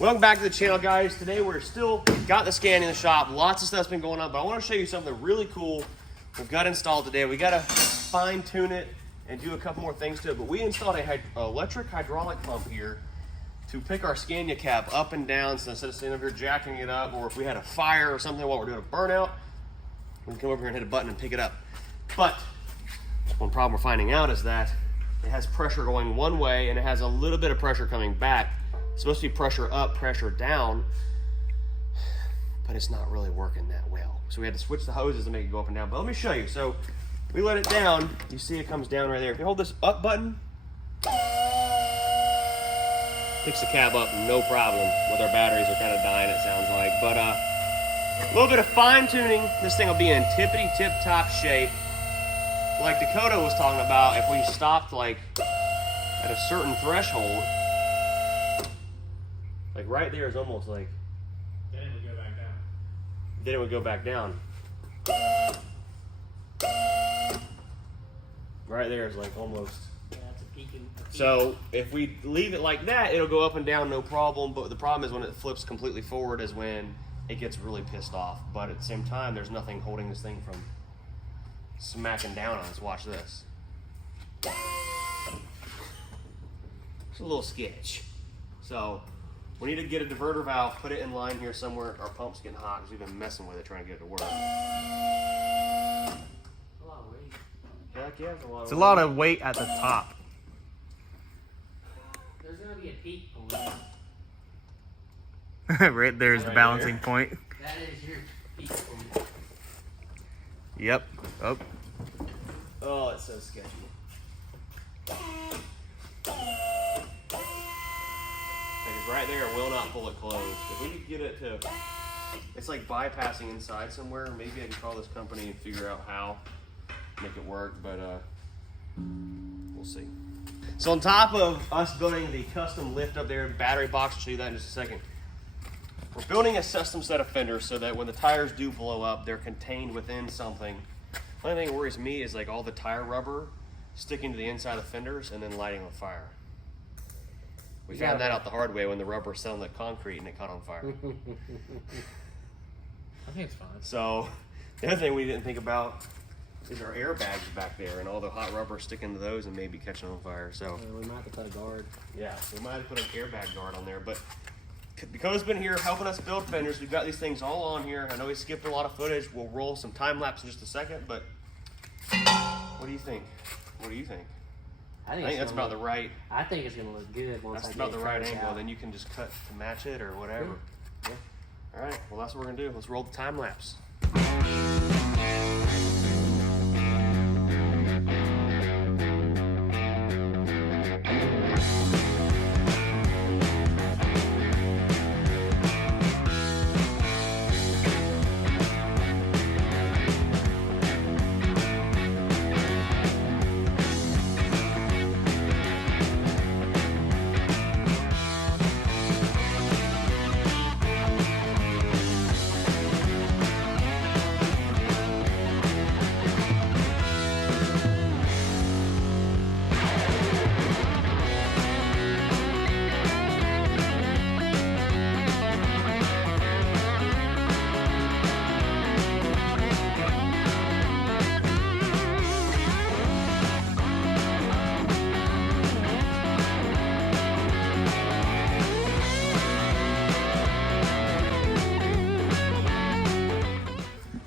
Welcome back to the channel, guys. Today we're still got the SCANIA in the shop. Lots of stuff's been going on, but I want to show you something really cool we've got installed today. We got to fine tune it and do a couple more things to it, but we installed an electric hydraulic pump here to pick our SCANIA cap up and down. So instead of sitting over here jacking it up, or if we had a fire or something while we're doing a burnout, we can come over here and hit a button and pick it up. But one problem we're finding out is that it has pressure going one way and it has a little bit of pressure coming back. It's supposed to be pressure up, pressure down, but it's not really working that well. So we had to switch the hoses to make it go up and down. But let me show you. So we let it down. You see it comes down right there. If you hold this up button, picks the cab up, no problem. With our batteries are kind of dying, it sounds like. But a little bit of fine tuning. This thing will be in tippity tip top shape. Like Dakota was talking about, if we stopped like at a certain threshold, like right there is almost like, then it would go back down. Then it would go back down. Right there is like almost. Yeah, that's a peak. So if we leave it like that, it'll go up and down, no problem. But the problem is when it flips completely forward is when it gets really pissed off. But at the same time, there's nothing holding this thing from smacking down on us. Watch this. It's a little sketch. So we need to get a diverter valve, put it in line here somewhere. Our pump's getting hot because we've been messing with it trying to get it to work. A lot of weight. Heck yeah, It's a lot of weight at the top. There's gonna be a peak point. Right there's the balancing point. That is your peak point. Yep. Oh. Oh, it's so sketchy. Right there, it will not pull it closed. If we could get it to, it's like bypassing inside somewhere. Maybe I can call this company and figure out how to make it work, but we'll see. So on top of us building the custom lift up there, battery box, I'll show you that in just a second. We're building a custom set of fenders so that when the tires do blow up, they're contained within something. The only thing that worries me is like all the tire rubber sticking to the inside of the fenders and then lighting on fire. We found that out the hard way when the rubber set on the concrete and it caught on fire. I think it's fine. So the other thing we didn't think about is our airbags back there and all the hot rubber sticking to those and maybe catching on fire. So we might have to put a guard. yeah, so we might have to put an airbag guard on there. But Dakota's been here helping us build fenders. We've got these things all on here. I know we skipped a lot of footage. We'll roll some time lapse in just a second. But what do you think? What do you think? I think that's about the right. I think it's gonna look good once That's I about get the right it angle. out. Then you can just cut to match it or whatever. Yeah. All right. Well, that's what we're gonna do. Let's roll the time lapse.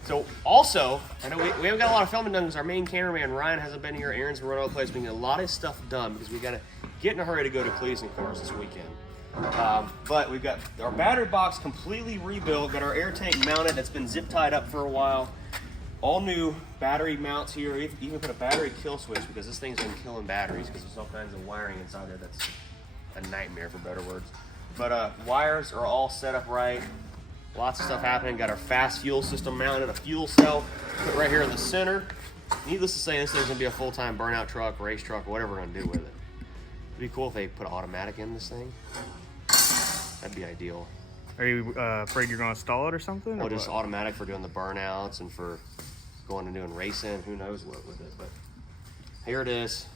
So also, I know we haven't got a lot of filming done because our main cameraman Ryan hasn't been here. Aaron's been running all over the place. We're getting a lot of stuff done because we got to get in a hurry to go to Cleveland, of course, this weekend. But we've got our battery box completely rebuilt. Got our air tank mounted. That's been zip tied up for a while. All new battery mounts here. We've even put a battery kill switch because this thing's been killing batteries because there's all kinds of wiring inside there. That's a nightmare, for better words. But wires are all set up right. Lots of stuff happening. Got our FASS Fuel System mounted, a fuel cell put right here in the center. Needless to say, this thing's gonna be a full-time burnout truck, race truck, whatever we're gonna do with it. It'd be cool if they put automatic in this thing. That'd be ideal. Are you afraid you're going to stall it or something? Or just automatic for doing the burnouts and for going and doing racing. Who knows what with it. But here it is.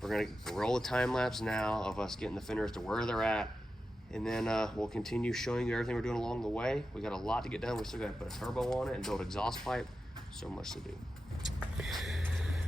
We're going to roll a time lapse now of us getting the fenders to where they're at. and then we'll continue showing you everything we're doing along the way. We got a lot to get done. We still got to put a turbo on it and build exhaust pipe. So much to do.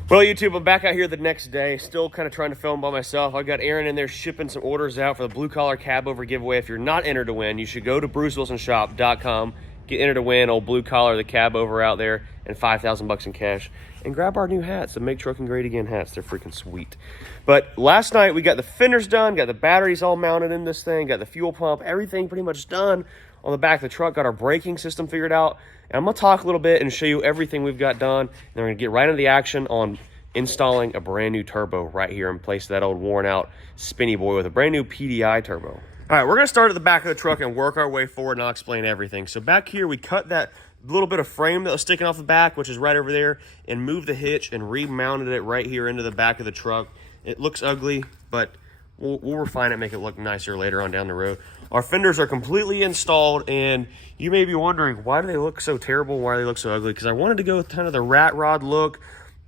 Well, YouTube, I'm back out here the next day, still kind of trying to film by myself. I've got Aaron in there shipping some orders out for the Blue Collar Cabover giveaway. If you're not entered to win, you should go to brucewilsonshop.com, get entered to win old Blue Collar the Cabover out there, and $5,000 in cash. And grab our new hats, the Make Trucking Great Again hats. They're freaking sweet. But last night, we got the fenders done, got the batteries all mounted in this thing, got the fuel pump, everything pretty much done on the back of the truck, got our braking system figured out. And I'm going to talk a little bit and show you everything we've got done. And then we're going to get right into the action on installing a brand new turbo right here in place of that old worn out spinny boy with a brand new PDI turbo. All right, we're going to start at the back of the truck and work our way forward, and I'll explain everything. So back here, we cut that little bit of frame that was sticking off the back, which is right over there, and moved the hitch and remounted it right here into the back of the truck. It looks ugly, but we'll refine it, make it look nicer later on down the road. Our fenders are completely installed, and you may be wondering, why do they look so terrible? Why do they look so ugly? Because I wanted to go with kind of the rat rod look,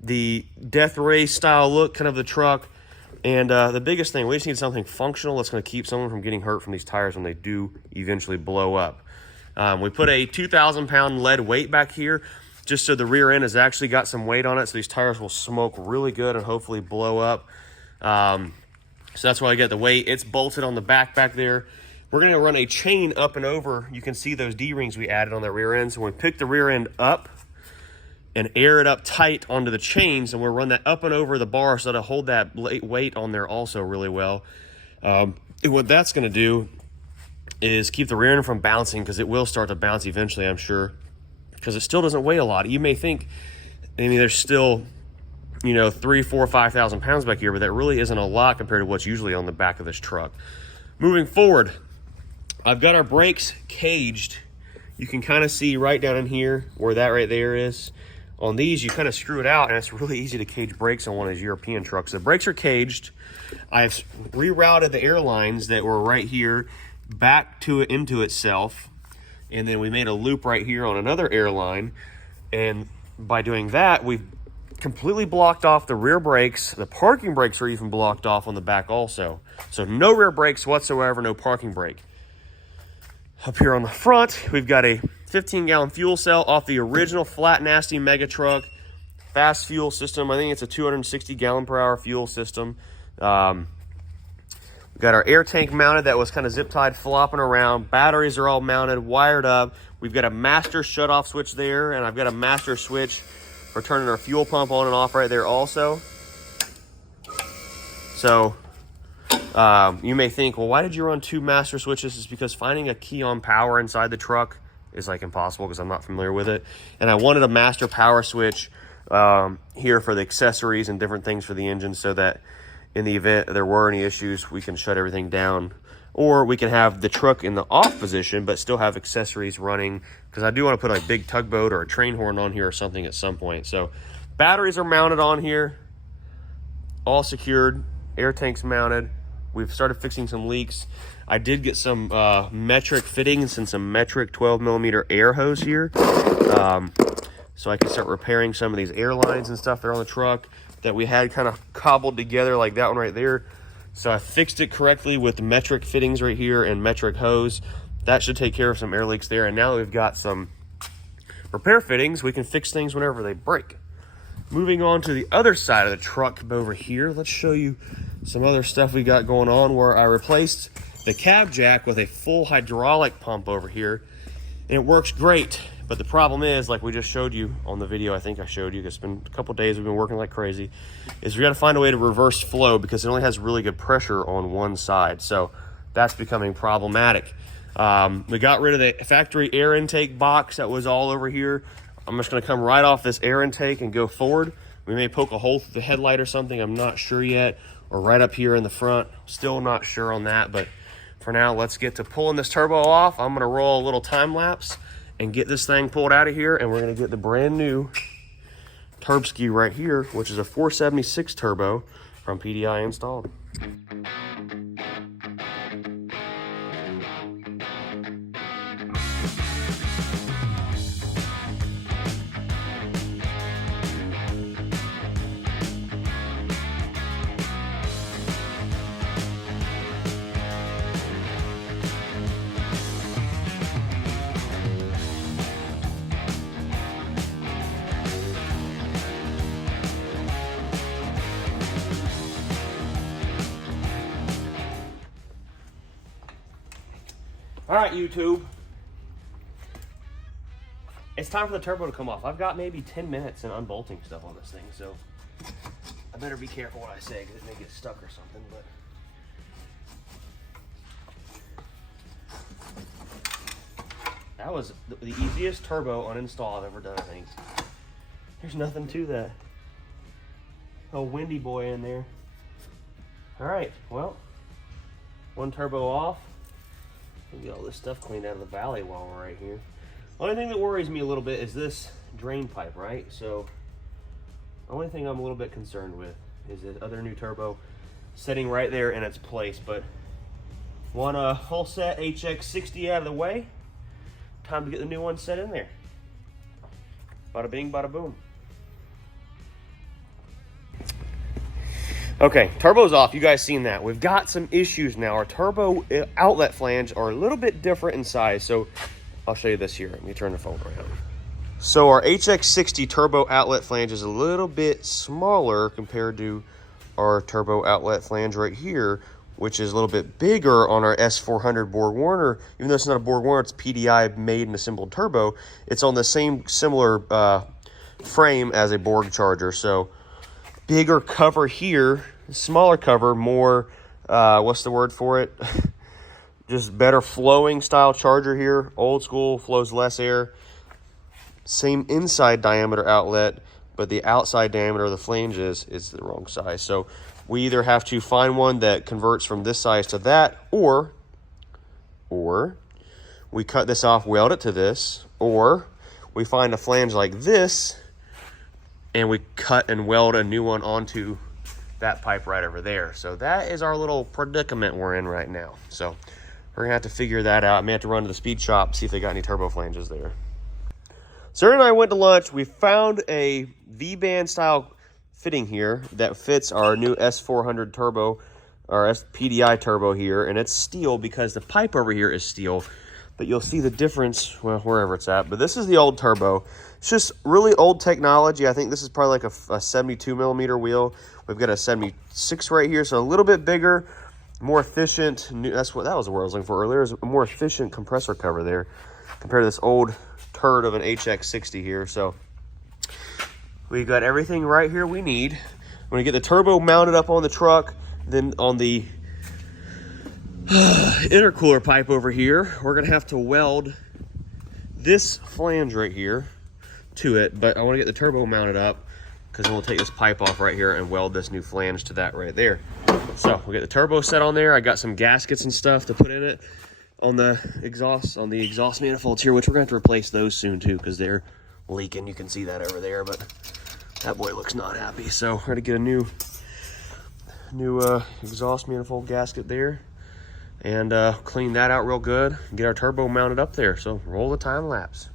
the death ray style look kind of the truck. And the biggest thing, we just need something functional that's going to keep someone from getting hurt from these tires when they do eventually blow up. We put a 2,000 pound lead weight back here just so the rear end has actually got some weight on it, so these tires will smoke really good and hopefully blow up. So that's why I got the weight. It's bolted on the back there. We're going to run a chain up and over. You can see those D-rings we added on that rear end. So when we pick the rear end up and air it up tight onto the chains, and we'll run that up and over the bar so to hold that weight on there also really well. And what that's going to do is keep the rear end from bouncing, because it will start to bounce eventually, I'm sure, because it still doesn't weigh a lot. You may think, I mean, there's still, you know, 3,000, 4,000, 5,000 pounds back here, but that really isn't a lot compared to what's usually on the back of this truck. Moving forward, I've got our brakes caged. You can kind of see right down in here where that right there is. On these, you kind of screw it out, and it's really easy to cage brakes on one of these European trucks. The brakes are caged. I've rerouted the airlines that were right here back to it into itself, and then we made a loop right here on another airline. And by doing that, we've completely blocked off the rear brakes. The parking brakes are even blocked off on the back also. So no rear brakes whatsoever, no parking brake. Up here on the front, we've got a 15-gallon fuel cell off the original Flat Nasty Mega Truck FASS Fuel System. I think it's a 260-gallon-per-hour fuel system. We've got our air tank mounted that was kind of zip-tied, flopping around. Batteries are all mounted, wired up. We've got a master shut-off switch there, and I've got a master switch for turning our fuel pump on and off right there also. So you may think, well, why did you run two master switches? It's because finding a key on power inside the truck is like impossible, because I'm not familiar with it. And I wanted a master power switch here for the accessories and different things for the engine, so that in the event there were any issues, we can shut everything down. Or we can have the truck in the off position, but still have accessories running, because I do want to put a big tugboat or a train horn on here or something at some point. So batteries are mounted on here, all secured, air tanks mounted. We've started fixing some leaks. I did get some metric fittings and some metric 12mm air hose here. So I can start repairing some of these airlines and stuff that are on the truck that we had kind of cobbled together, like that one right there. So I fixed it correctly with the metric fittings right here and metric hose. That should take care of some air leaks there. And now that we've got some repair fittings, we can fix things whenever they break. Moving on to the other side of the truck over here, let's show you some other stuff we got going on, where I replaced the cab jack with a full hydraulic pump over here, and it works great. But the problem is, like we just showed you on the video, I think I showed you, it's been a couple days, we've been working like crazy, is we got to find a way to reverse flow, because it only has really good pressure on one side. So that's becoming problematic. We got rid of the factory air intake box that was all over here. I'm just going to come right off this air intake and go forward. We may poke a hole through the headlight or something, I'm not sure yet, or right up here in the front. Still not sure on that, but for now, let's get to pulling this turbo off. I'm going to roll a little time lapse and get this thing pulled out of here, and we're going to get the brand new Turbski right here, which is a 476 turbo from PDI installed. All right, YouTube. It's time for the turbo to come off. I've got maybe 10 minutes in unbolting stuff on this thing, so I better be careful what I say because it may get stuck or something. But that was the easiest turbo uninstall I've ever done, I think. There's nothing to that. Oh, windy boy in there. All right, well, one turbo off. We'll get all this stuff cleaned out of the valley while we're right here. Only thing that worries me a little bit is this drain pipe, right? So, the only thing I'm a little bit concerned with is this other new turbo sitting right there in its place. But one whole set HX60 out of the way. Time to get the new one set in there. Bada bing, bada boom. Okay, turbo's off. You guys seen that. We've got some issues now. Our turbo outlet flange are a little bit different in size. So I'll show you this here. Let me turn the phone around. So our HX60 turbo outlet flange is a little bit smaller compared to our turbo outlet flange right here, which is a little bit bigger on our S400 Borg Warner. Even though it's not a Borg Warner, it's PDI made and assembled turbo. It's on the same similar frame as a Borg charger. So bigger cover here, smaller cover, more, what's the word for it? Just better flowing style charger here. Old school, flows less air. Same inside diameter outlet, but the outside diameter of the flanges is the wrong size. So we either have to find one that converts from this size to that, or we cut this off, weld it to this, or we find a flange like this, and we cut and weld a new one onto that pipe right over there. So that is our little predicament we're in right now. So we're gonna have to figure that out. I may have to run to the speed shop, see if they got any turbo flanges there. Sarah and I went to lunch. We found a V-band style fitting here that fits our new S400 turbo, our PDI turbo here, and it's steel because the pipe over here is steel. But you'll see the difference, well, wherever it's at. But this is the old turbo. It's just really old technology. I think this is probably like a 72 millimeter wheel. We've got a 76 right here, so a little bit bigger, more efficient. That was the word I was looking for earlier. Is a more efficient compressor cover there compared to this old turd of an HX60 here. So we've got everything right here we need. I'm gonna get the turbo mounted up on the truck. Then on the intercooler pipe over here, we're gonna have to weld this flange right here to it, but I want to get the turbo mounted up because then we'll take this pipe off right here and weld this new flange to that right there. So we'll get the turbo set on there. I got some gaskets and stuff to put in it on the exhaust manifolds here, which we're gonna have to replace those soon too because they're leaking. You can see that over there, but that boy looks not happy. So we're gonna get a new exhaust manifold gasket there and clean that out real good and get our turbo mounted up there. So roll the time lapse.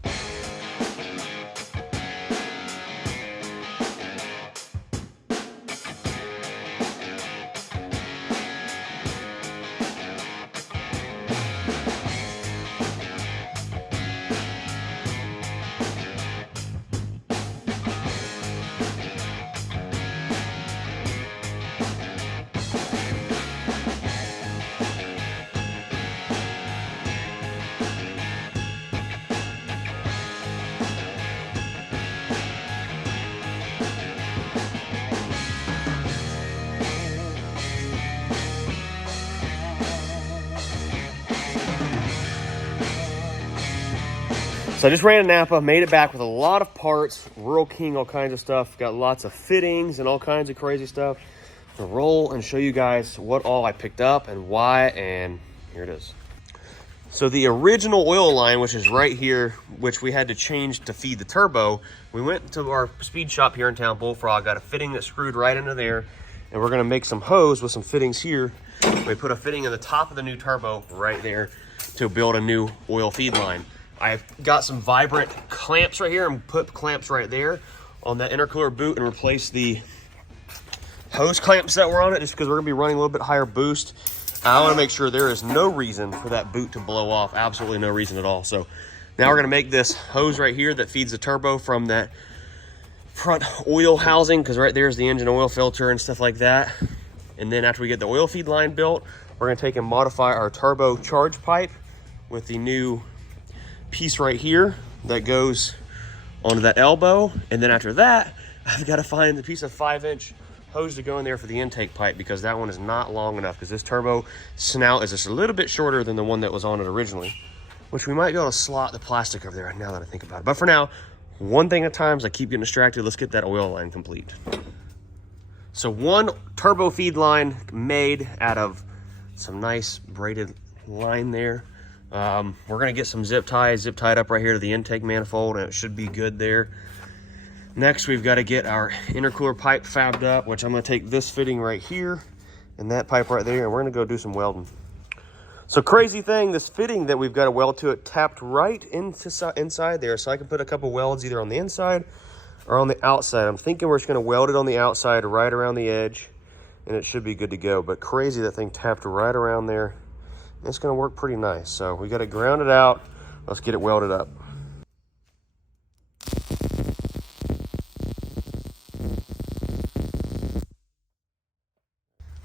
So I just ran to Napa, made it back with a lot of parts, Rural King, all kinds of stuff. Got lots of fittings and all kinds of crazy stuff. I'm gonna roll and show you guys what all I picked up and why, and here it is. So the original oil line, which is right here, which we had to change to feed the turbo, we went to our speed shop here in town, Bullfrog, got a fitting that screwed right into there, and we're gonna make some hose with some fittings here. We put a fitting in the top of the new turbo right there to build a new oil feed line. I've got some vibrant clamps right here and put clamps right there on that intercooler boot and replace the hose clamps that were on it just because we're gonna be running a little bit higher boost. I wanna make sure there is no reason for that boot to blow off, absolutely no reason at all. So now we're gonna make this hose right here that feeds the turbo from that front oil housing, because right there's the engine oil filter and stuff like that. And then after we get the oil feed line built, we're gonna take and modify our turbo charge pipe with the new piece right here that goes onto that elbow. And then after that, I've got to find the piece of 5-inch hose to go in there for the intake pipe, because that one is not long enough, because this turbo snout is just a little bit shorter than the one that was on it originally, which we might be able to slot the plastic over there now that I think about it. But for now, one thing at a time, I keep getting distracted. Let's get that oil line complete. So one turbo feed line made out of some nice braided line there. We're gonna get some zip tied up right here to the intake manifold, and it should be good there. Next, we've got to get our intercooler pipe fabbed up, which I'm going to take this fitting right here and that pipe right there, and we're going to go do some welding. So crazy thing, this fitting that we've got to weld to it tapped right inside there, so I can put a couple welds either on the inside or on the outside. I'm thinking we're just going to weld it on the outside right around the edge, and it should be good to go. But crazy, that thing tapped right around there. It's going to work pretty nice. So we got to ground it out. Let's get it welded up.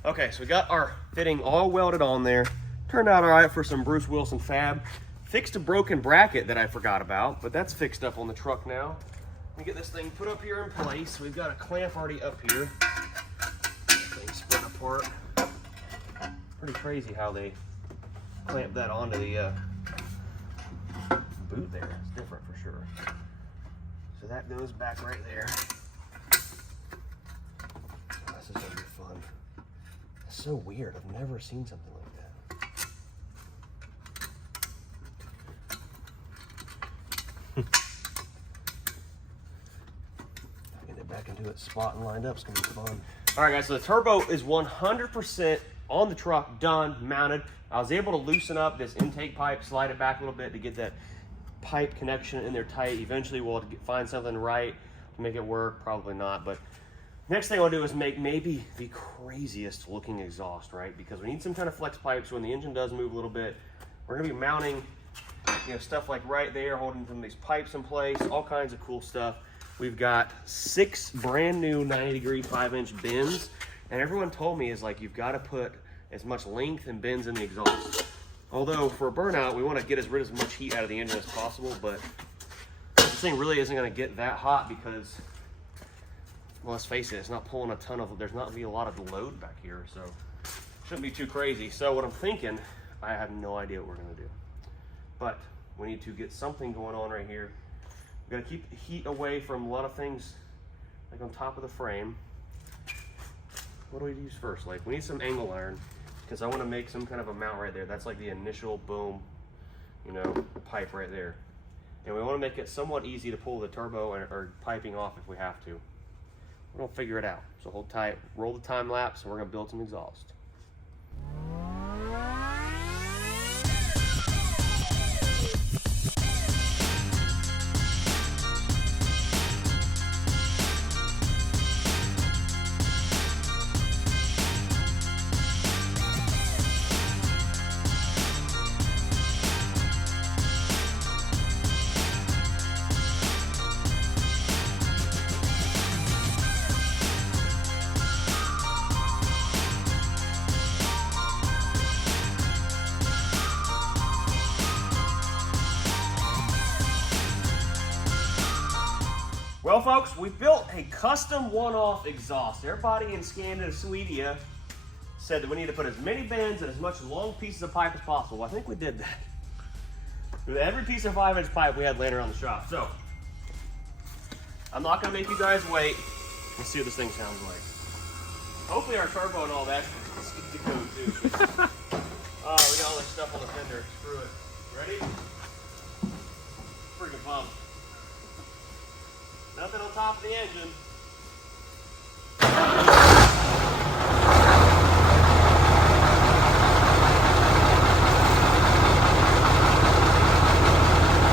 Okay, so we got our fitting all welded on there. Turned out all right for some Bruce Wilson fab. Fixed a broken bracket that I forgot about, but that's fixed up on the truck now. Let me get this thing put up here in place. We've got a clamp already up here. Thing split apart. Pretty crazy how they clamp that onto the boot there. It's different for sure. So that goes back right there. This is gonna be fun. It's so weird. I've never seen something like that. Getting it back into its spot and lined up is gonna be fun. All right, guys. So the turbo is 100% on the truck, done, mounted. I was able to loosen up this intake pipe, slide it back a little bit to get that pipe connection in there tight. Eventually, we'll find something right to make it work. Probably not, but next thing I'll do is make maybe the craziest looking exhaust, right? Because we need some kind of flex pipe so when the engine does move a little bit, we're gonna be mounting, stuff like right there, holding some of these pipes in place, all kinds of cool stuff. We've got 6 brand new 90-degree 5-inch bends, and everyone told me is like, you've got to put as much length and bends in the exhaust. Although for a burnout, we want to get rid of as much heat out of the engine as possible, but this thing really isn't going to get that hot because, well, let's face it, it's not pulling a ton of, there's not going to be a lot of load back here, so shouldn't be too crazy. So what I'm thinking, I have no idea what we're going to do. But we need to get something going on right here. We've got to keep the heat away from a lot of things, like on top of the frame. What do we use first? Like, we need some angle iron, because I want to make some kind of a mount right there. That's like the initial boom, pipe right there. And we want to make it somewhat easy to pull the turbo or piping off if we have to. We're going to figure it out. So hold tight, roll the time lapse, and we're going to build some exhaust. Well, folks, we built a custom one-off exhaust. Everybody in Scandinavia said that we need to put as many bends and as much long pieces of pipe as possible. Well, I think we did that. With every piece of 5-inch pipe we had laying around the shop. So, I'm not going to make you guys wait. Let's see what this thing sounds like. Hopefully our turbo and all that is good to go, too. Oh, we got all this stuff on the fender. Screw it. Ready? Freaking pumped. Nothing on top of the engine.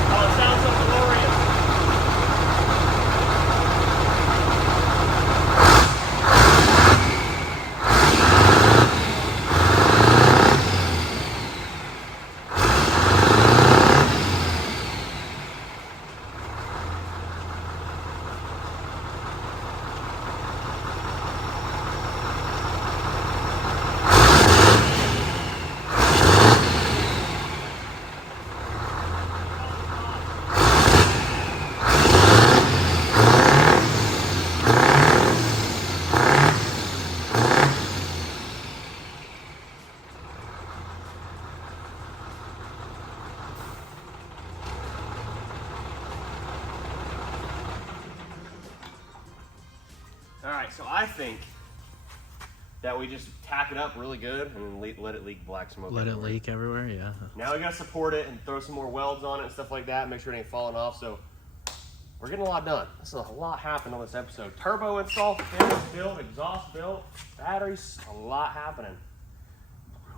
Oh, it sounds so glorious. right, so I think that we just tack it up really good and then let it leak black smoke. Let it everywhere. leak everywhere, yeah. Now we gotta support it and throw some more welds on it and stuff like that. Make sure it ain't falling off. So we're getting a lot done. This is a lot happened on this episode. Turbo install, finish built, exhaust built, batteries, a lot happening.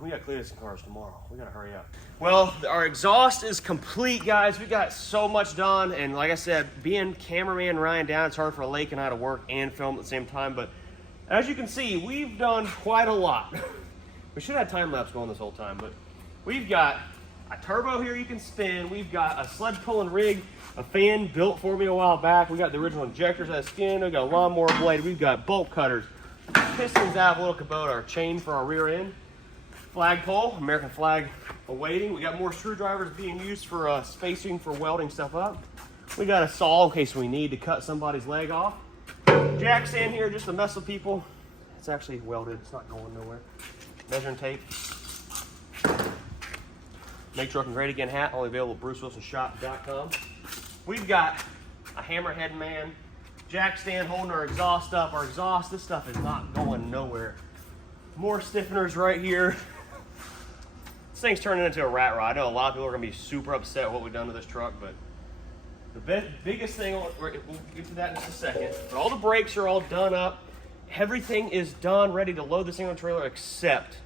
We gotta clean some cars tomorrow. We gotta hurry up. Well, our exhaust is complete, guys. We got so much done. And like I said, being cameraman Ryan down, it's hard for Lake and I to work and film at the same time. But as you can see, we've done quite a lot. We should have time lapse going this whole time, but we've got a turbo here you can spin. We've got a sled pulling rig, a fan built for me a while back. We got the original injectors out of skin. We got a lawnmower blade. We've got bolt cutters, pistons out of a little Kubota, our chain for our rear end, flagpole, American flag awaiting. We got more screwdrivers being used for spacing for welding stuff up. We got a saw in case we need to cut somebody's leg off. Jack stand here just to mess with people. It's actually welded. It's not going nowhere. Measuring tape. Make Truck and Great Again hat, only available at BruceWilsonShop.com. We've got a hammerhead man, jack stand holding our exhaust up. Our exhaust, this stuff is not going nowhere. More stiffeners right here. This thing's turning into a rat rod. I know a lot of people are going to be super upset with what we've done to this truck, but the biggest thing, we'll get to that in just a second, but all the brakes are all done up. Everything is done, ready to load this thing on the trailer, except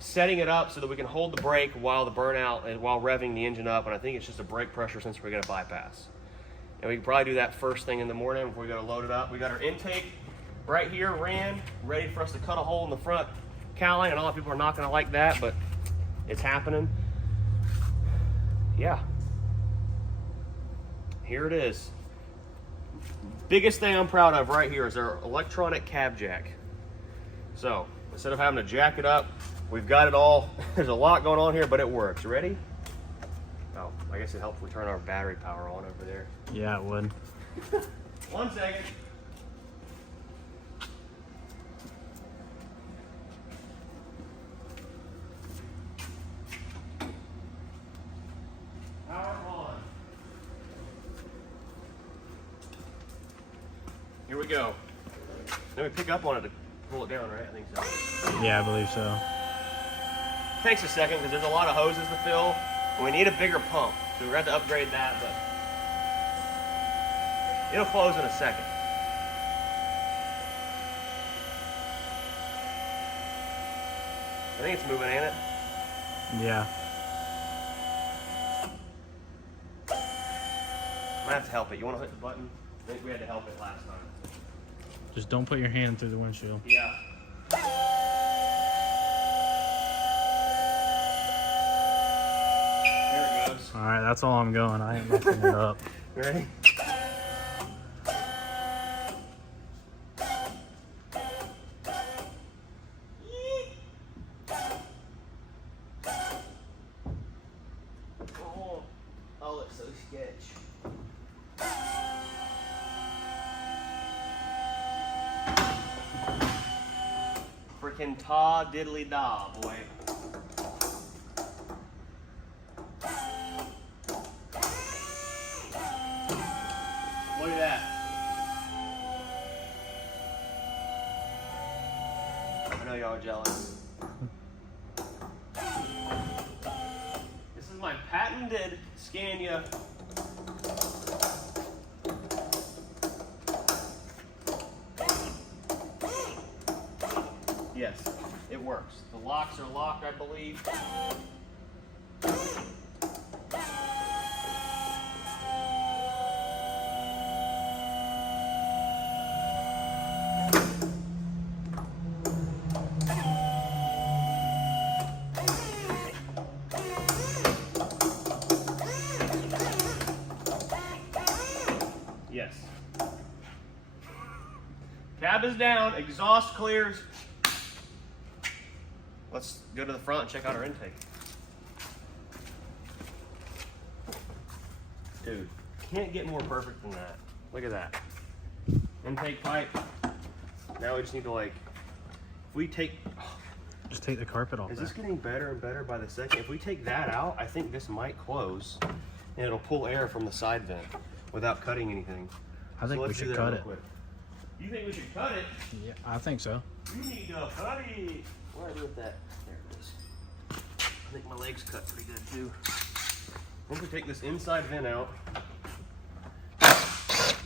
setting it up so that we can hold the brake while the burnout and while revving the engine up. And I think it's just a brake pressure sensor we're going to bypass. And we can probably do that first thing in the morning before we got to load it up. We got our intake right here, ran, ready for us to cut a hole in the front cowling. And a lot of people are not going to like that, but it's happening. Yeah. Here it is. Biggest thing I'm proud of right here is our electronic cab jack. So instead of having to jack it up, we've got it all. There's a lot going on here, but it works. Ready? Oh, I guess it helps if we turn our battery power on over there. Yeah, it would. 1 second. Power on. Here we go. Then we pick up on it to pull it down, right? I think so. Yeah, I believe so. Takes a second because there's a lot of hoses to fill, and we need a bigger pump. So we're going to have to upgrade that, but it'll close in a second. I think it's moving, ain't it? Yeah. I'm gonna have to help it. You want to hit the button? I think we had to help it last time. Just don't put your hand through the windshield. Yeah. There it goes. All right, that's all I'm going. I ain't messing it up. Ready? Oh, it's so sketch. Frickin' ta diddly da, boy. Look at that. I know y'all are jealous. This is my patented SCANIA. Yes, it works. The locks are locked, I believe. Yes. Cab is down, exhaust clears. Let's go to the front and check out our intake. Dude, can't get more perfect than that. Look at that. Intake pipe. Now we just need to if we take, Just take the carpet off is there. this getting better and better by the second? If we take that out, I think this might close and it'll pull air from the side vent without cutting anything. I think we let's do should that cut real it. quick. You think we should cut it? Yeah, I think so. You need to cut it. What do I do with that? There it is. I think my legs cut pretty good too. Once we take this inside vent out.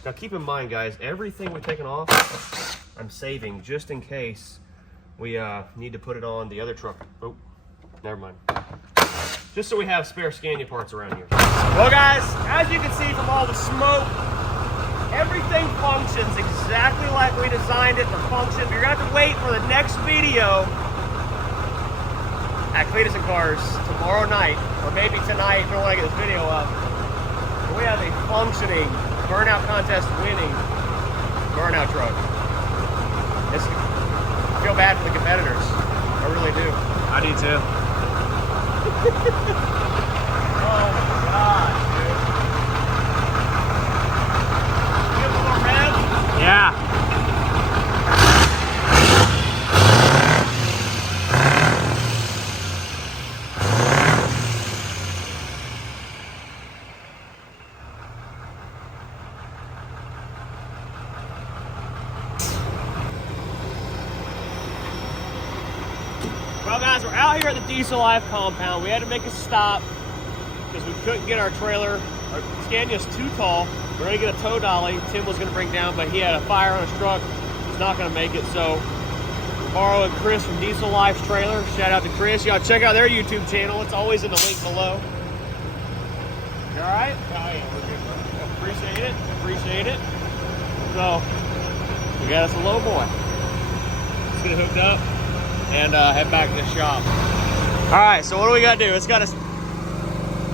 Now keep in mind, guys, everything we're taking off, I'm saving just in case we need to put it on the other truck. Oh, never mind. Just so we have spare Scania parts around here. Well, guys, as you can see from all the smoke, everything functions exactly like we designed it to function. You're gonna have to wait for the next video at Cleanest Cars tomorrow night, or maybe tonight if you don't want to get this video up. We have a functioning, burnout contest winning burnout truck. I feel bad for the competitors. I really do. I do too. Oh my God, dude. Give a little rev. Yeah. Well, guys, we're out here at the Diesel Life compound. We had to make a stop because we couldn't get our trailer. Our Scania's too tall. We're gonna get a tow dolly. Tim was gonna bring down, but he had a fire on his truck. He's not gonna make it, so we're borrowing Chris from Diesel Life's trailer. Shout out to Chris. Y'all check out their YouTube channel. It's always in the link below. You all right? Oh yeah, we're good, bro. Appreciate it. Appreciate it. So we got us a low boy. Let's get it hooked up and head back to the shop. All right, so what do we gotta do? It's got a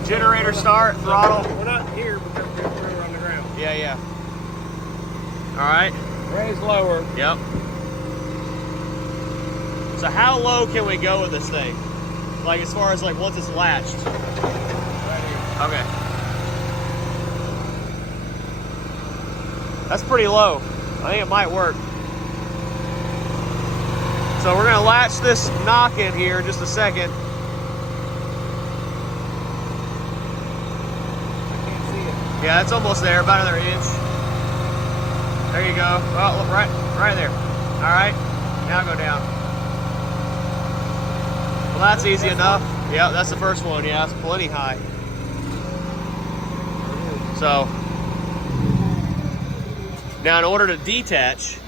generator start, throttle. We're not here because we're on the ground. Yeah, yeah. All right. Raise lower. Yep. So how low can we go with this thing? Like as far as like once it's latched? Right here. Okay. That's pretty low. I think it might work. So we're gonna latch this knock in here in just a second. I can't see it. Yeah, it's almost there, about another inch. There you go. Oh, look, right there. All right, now go down. Well, that's easy enough. Yeah, that's the first one. Yeah, it's plenty high. So now, in order to detach,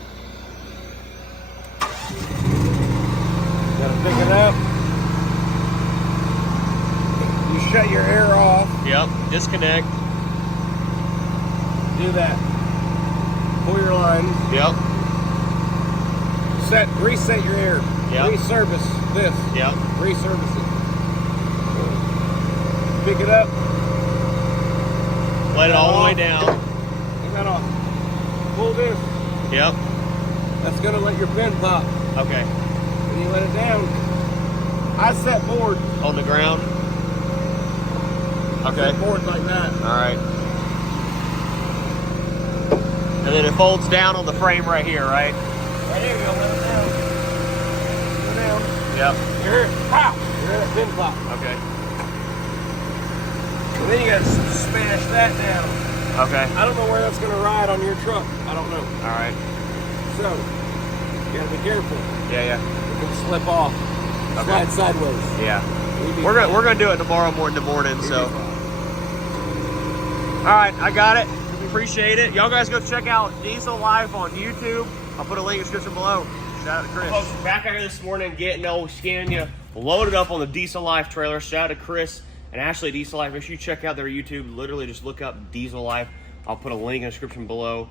Gotta pick it up. You shut your air off. yep, disconnect. Do that. Pull your line. Yep, Reset your air. Yep. Reservice this. yep. Reservice it. Pick it up. Let it all the way down. Take that off. Pull this. Yep. That's gonna let your pin pop. Okay. When you let it down, I set board. On the ground. Okay. Set board like that. All right. And then it folds down on the frame right here, right? Right here, you go. Let it down. Go down. Yep. You hear it pop. You hear that pin pop. Okay. And then you gotta smash that down. Okay. I don't know where that's gonna ride on your truck. I don't know. All right. So, you gotta be careful. Yeah, yeah. It can slip off. Slide sideways. Yeah. You'll be We're fine. gonna do it tomorrow morning. You'll be So. fine. All right, I got it. Appreciate it. Y'all guys go check out Diesel Life on YouTube. I'll put a link in the description below. Shout out to Chris. Folks, we're back out here this morning getting old Scania loaded up on the Diesel Life trailer. Shout out to Chris and Ashley at Diesel Life. Make sure you check out their YouTube. Literally just look up Diesel Life. I'll put a link in the description below.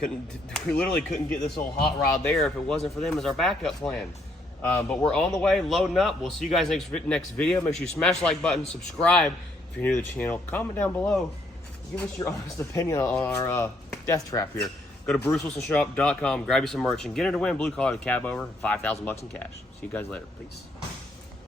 We literally couldn't get this old hot rod there if it wasn't for them as our backup plan. But we're on the way, loading up. We'll see you guys next video. Make sure you smash the like button, subscribe if you're new to the channel. Comment down below. Give us your honest opinion on our death trap here. Go to BruceWilsonShop.com, grab you some merch, and get in to win Blue Collar the Cabover, $5,000 in cash. See you guys later. Peace.